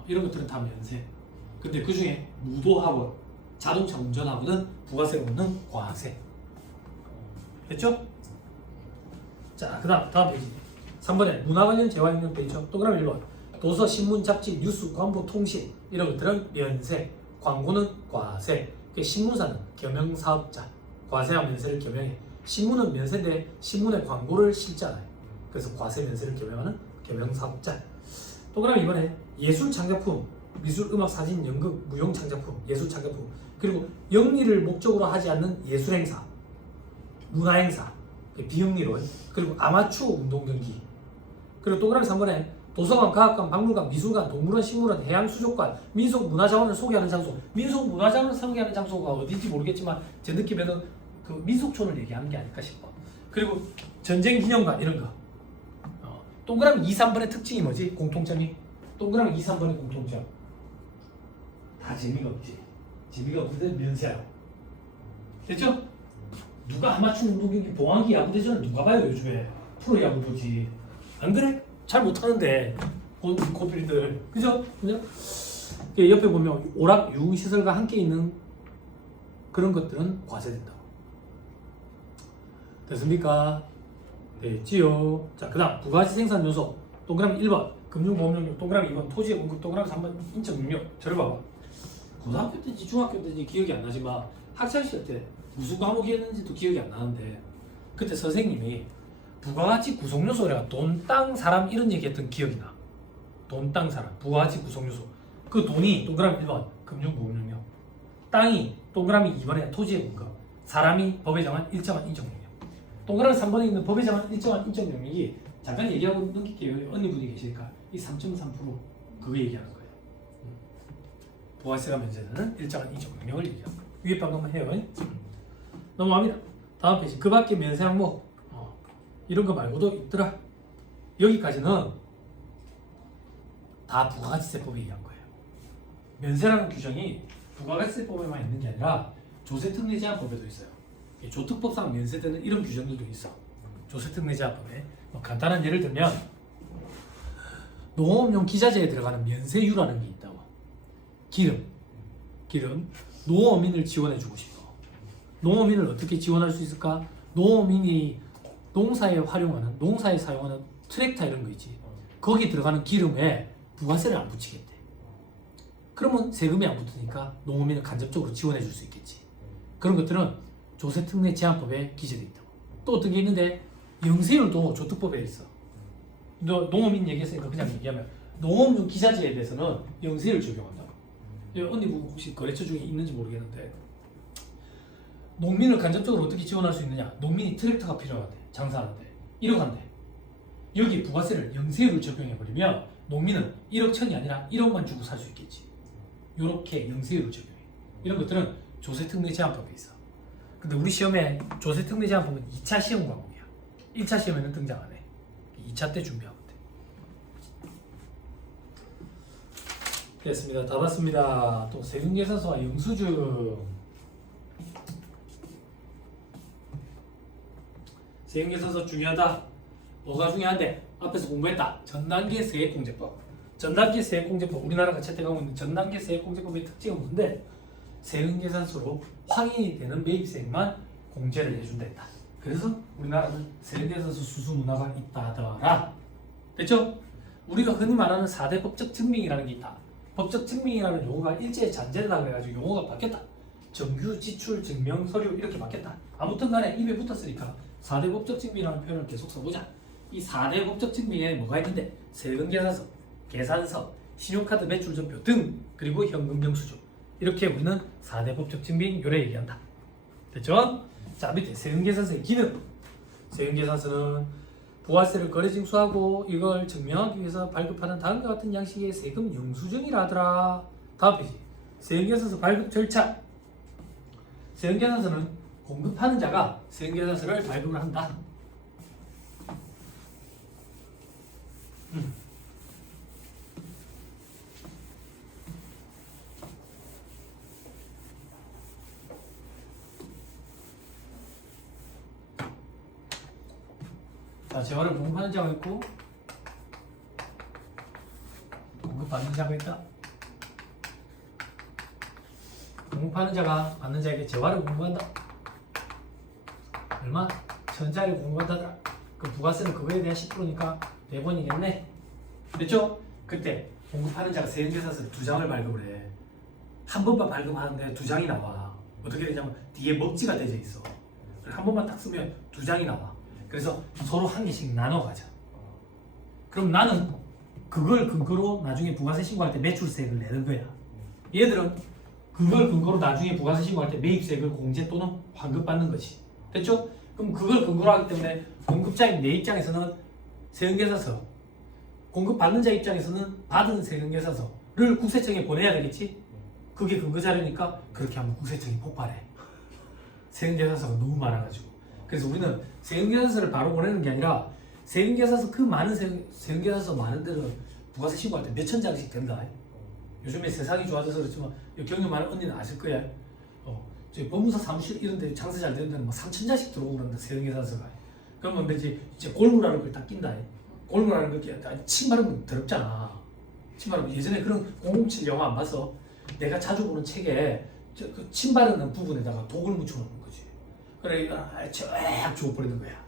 이런 것들은 다 면세. 근데 그 중에 무도학원, 자동차 운전학원은 부가세가 없는 과세. 됐죠? 자, 다음 페이지. 3번에 문화 관련 재화 용역 돼 있죠. 또 그럼 1번. 도서, 신문, 잡지, 뉴스, 광고, 통신 이런 것들은 면세. 광고는 과세. 신문사는 겸용사업자. 과세와 면세를 겸용해. 신문은 면세인데 신문에 광고를 실잖아요. 그래서 과세 면세를 겸용하는 겸용사업자. 또 그럼 이번에 예술 창작품, 미술, 음악, 사진, 연극, 무용 창작품, 예술 창작품 그리고 영리를 목적으로 하지 않는 예술 행사, 문화 행사, 비영리로 그리고 아마추어 운동 경기 그리고 또 그럼 3번에 도서관, 과학관, 박물관, 미술관, 동물원, 식물원, 해양수족관, 민속문화자원을 소개하는 장소. 민속문화자원을 소개하는 장소가 어딘지 모르겠지만 제 느낌에는 그 민속촌을 얘기하는 게 아닐까 싶어. 그리고 전쟁기념관 이런 거. 동그라미 2, 3번의 특징이 뭐지? 공통점이? 동그라미 2, 3번의 공통점. 다 재미가 없지. 재미가 없는데 면세야. 됐죠? 누가 아마추어 운동 경기 봉황기 야구대전을 누가 봐요 요즘에? 프로야구 보지. 안 그래? 잘 못하는데 고필들. 그죠? 옆에 보면 오락 유흥시설과 함께 있는 그런 것들은 과세된다. 됐습니까? 됐지요. 자, 그 다음 부가가치 생산 요소. 동그라미 1번 금융보험용역, 동그라미 2번 토지의 공급, 동그라미 3번 인적 능력. 저를 봐봐. 고등학교 때인지 중학교 때인지 기억이 안 나지만 학창시절 때 무슨 과목이었는지도 기억이 안 나는데 그때 선생님이 부가가치 구성요소라 돈, 땅, 사람 이런 얘기했던 기억이 나. 돈, 땅, 사람, 부가가치 구성요소. 그 돈이 동그라미 1번 금융보험용역, 땅이 동그라미 2번에 토지의 공급, 사람이 법에 정한 일정한 인적 능력. 동그라미 3번에 있는 법에 정한 일정한 인적 능력이 잠깐 얘기하고 넘길게요. 언니분이 계실까? 이 3.3% 그거 얘기하는 거예요. 부가세가 면제되는 일정한 인적 능력을 얘기하는 거예요. 위에 방금만 해요. 넘어갑니다. 다음 페이지. 그 밖에 면세 항목 이런 거 말고도 있더라. 여기까지는 다 부가가치세법에 의한 거예요. 면세라는 규정이 부가가치세법에만 있는 게 아니라 조세특례제한법에도 있어요. 조특법상 면세되는 이런 규정들도 있어. 조세특례제한법에 간단한 예를 들면 농업용 기자재에 들어가는 면세유라는 게 있다고. 기름 농어민을 지원해주고 싶어. 농어민을 어떻게 지원할 수 있을까? 농어민이 농사에 사용하는 트랙터 이런 거 있지. 거기 들어가는 기름에 부가세를 안 붙이겠대. 그러면 세금이 안 붙으니까 농어민을 간접적으로 지원해 줄 수 있겠지. 그런 것들은 조세특례 제한법에 기재되어 있다고. 또 어떤 게 있는데 영세율도 조특법에 있어. 너 농어민 얘기했으니까 그냥 얘기하면 농업용 기자재에 대해서는 영세율 적용한다고. 언니 혹시 거래처 중에 있는지 모르겠는데 농민을 간접적으로 어떻게 지원할 수 있느냐? 농민이 트랙터가 필요한데 장사하는데 1억 한대. 여기 부가세를 영세율을 적용해버리면 농민은 1억 천이 아니라 1억만 주고 살 수 있겠지. 이렇게 영세율을 적용해. 이런 것들은 조세특례 제한법에 있어. 근데 우리 시험에 조세특례 제한법은 2차 시험 과목이야. 1차 시험에는 등장 안 해. 2차 때 준비하면 돼. 됐습니다. 다 봤습니다. 또 세금계산서와 영수증. 세금계산서 중요하다. 뭐가 중요한데? 앞에서 공부했다. 전단계 세액공제법. 전단계 세액공제법. 우리나라가 채택하고 있는 전단계 세액공제법의 특징은 뭔데? 세금계산서로 확인이 되는 매입세액만 공제를 해준다 했다. 그래서 우리나라는 세금계산서 수수 문화가 있다 하더라. 됐죠? 우리가 흔히 말하는 4대 법적 증명이라는 게 있다. 법적 증명이라는 용어가 일제히 잔재되다 그래가지고 용어가 바뀌었다. 정규, 지출, 증명, 서류 이렇게 바뀌었다. 아무튼 간에 입에 붙었으니까 4대 법적 증명이라는 표현을 계속 써보자. 이 4대 법적 증명에 뭐가 있는데 세금계산서, 계산서, 신용카드 매출전표 등 그리고 현금영수증. 이렇게 우리는 4대 법적 증명 요래 얘기한다. 됐죠? 자, 밑에 세금계산서의 기능. 세금계산서는 부가세를 거래 징수하고 이걸 증명하기 위해서 발급하는 다음과 같은 양식의 세금 영수증이라 하더라. 다음 페이지. 세금계산서 발급 절차. 세금계산서는 공급하는 자가 세금계산서를 발급을 한다. 자, 재화를 공급하는 자가 있고 공급받는 자가 있다. 공급하는 자가 받는 자에게 재화를 공급한다. 얼마? 1000짜리 공급한다더라. 그 부가세는 그거에 대한 10%니까 100원이겠네. 됐죠? 그때 공급하는 자가 세금계산서를 2장을 발급을 해. 한 번만 발급하는데 2장이 나와. 어떻게 되냐면 뒤에 먹지가 되어 있어. 한 번만 딱 쓰면 2장이 나와. 그래서 서로 한 개씩 나눠 가자. 그럼 나는 그걸 근거로 나중에 부가세 신고할 때 매출세액을 내는 거야. 얘들은 그걸 근거로 나중에 부가세 신고할 때 매입세액을 공제 또는 환급받는 거지. 됐죠? 그럼 그걸 근거로 하기 때문에 공급자인 내 입장에서는 세금계산서 공급받는 자 입장에서는 받은 세금계산서를 국세청에 보내야 되겠지? 그게 근거 자료니까 그렇게 하면 국세청이 폭발해. 세금계산서가 너무 많아가지고. 그래서 우리는 세금계산서를 바로 보내는 게 아니라 세금계산서 그 많은 세금계산서 많은 데는 부가세 신고할 때 몇천 장씩 된다. 요즘에 세상이 좋아져서 그렇지만 경력 많은 언니는 아실 거야. 저희 법무사 사무실 이런 데 장사 잘 되는 데는 막 3,000장씩 들어오고 그런다. 세금계산서가. 그러면 이제 골무라는 걸 딱 낀다. 골무라는 게 침 바르면 더럽잖아. 침 바르면 예전에 그런 007 영화 안 봤어? 내가 자주 보는 책에 그 침 바르는 부분에다가 독을 묻혀놓는 거지. 그래 쫙 주워버리는 거야.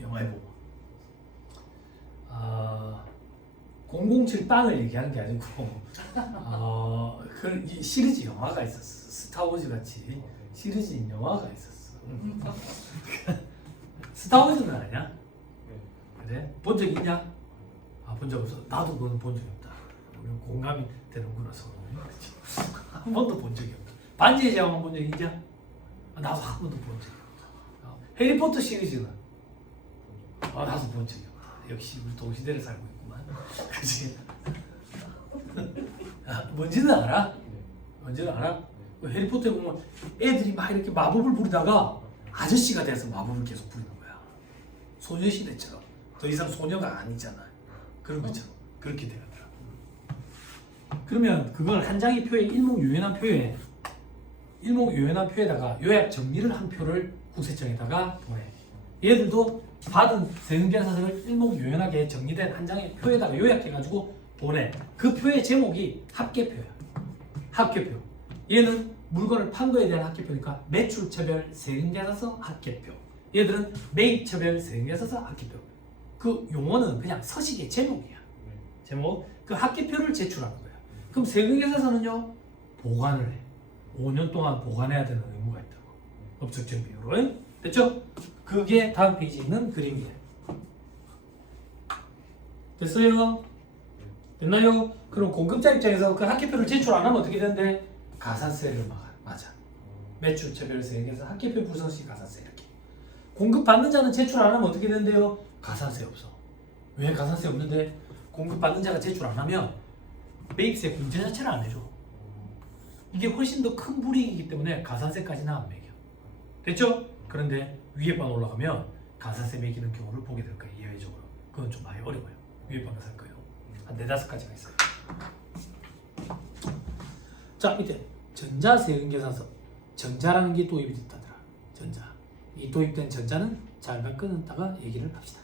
영화에 보면. 007 빵을 얘기하는 게 아니고 그 시리즈 영화가 있었어. 스타워즈 같이 시리즈 영화가 있었어. 스타워즈는 아냐? 그래? 본 적 있냐? 본 적 없어. 나도 그건 본 적이 없다. 우리는 공감이 되는구나 서로. 한 번도 본 적이 없다. 반지의 제왕 본 적 있냐? 나도 한 번도 본 적이 없다. 해리포터 시리즈는 나도 본 적이 없다. 역시 우리 동시대를 살고 있구만. 그치? 뭔지는 알아? 뭔지는 알아? 해리포터에 보면 애들이 막 이렇게 마법을 부리다가 아저씨가 돼서 마법을 계속 부리는 거야. 소녀시대처럼. 더 이상 소녀가 아니잖아. 그런 것처럼. 그렇게 되더라. 그러면 그걸 한 장의 표에 일목요연한 표에다가 요약 정리를 한 표를 국세청에다가 보내. 얘들도 받은 세금계산서를 일목요연하게 정리된 한 장의 표에다가 요약해가지고 보내. 그 표의 제목이 합계표야. 합계표. 얘는 물건을 판 거에 대한 합계표니까 매출처별 세금계산서 합계표. 얘들은 매입처별 세금계산서 합계표. 그 용어는 그냥 서식의 제목이야. 제목. 그 합계표를 제출하는 거야. 그럼 세금계산서는요 보관을 해. 5년 동안 보관해야 되는 의무가 있다고. 업적정 비율로. 됐죠? 그게 다음 페이지에 있는 그림이에요. 됐어요? 됐나요? 그럼 공급자 입장에서 그 합계표를 제출 안 하면 어떻게 되는데? 가산세를 맞아. 매출처별 세금에서 합계표 불성 시 가산세 이렇게. 공급받는 자는 제출 안 하면 어떻게 되는데요? 가산세 없어. 왜 가산세 없는데? 공급받는 자가 제출 안 하면 매입세 공제 자체를 안 해줘. 이게 훨씬 더 큰 불이익이기 때문에 가산세까지는 안 매겨. 됐죠? 그런데 위에 번 올라가면 가산세 매기는 경우를 보게 될 거예요. 예외적으로. 그건 좀 많이 어려워요. 위에 번을 살 거예요. 한 4-5가지가 있어요. 자, 밑에 전자세금계산서. 전자라는 게 도입이 됐다더라. 전자. 이 도입된 전자는 잠깐 끊었다가 얘기를 합시다.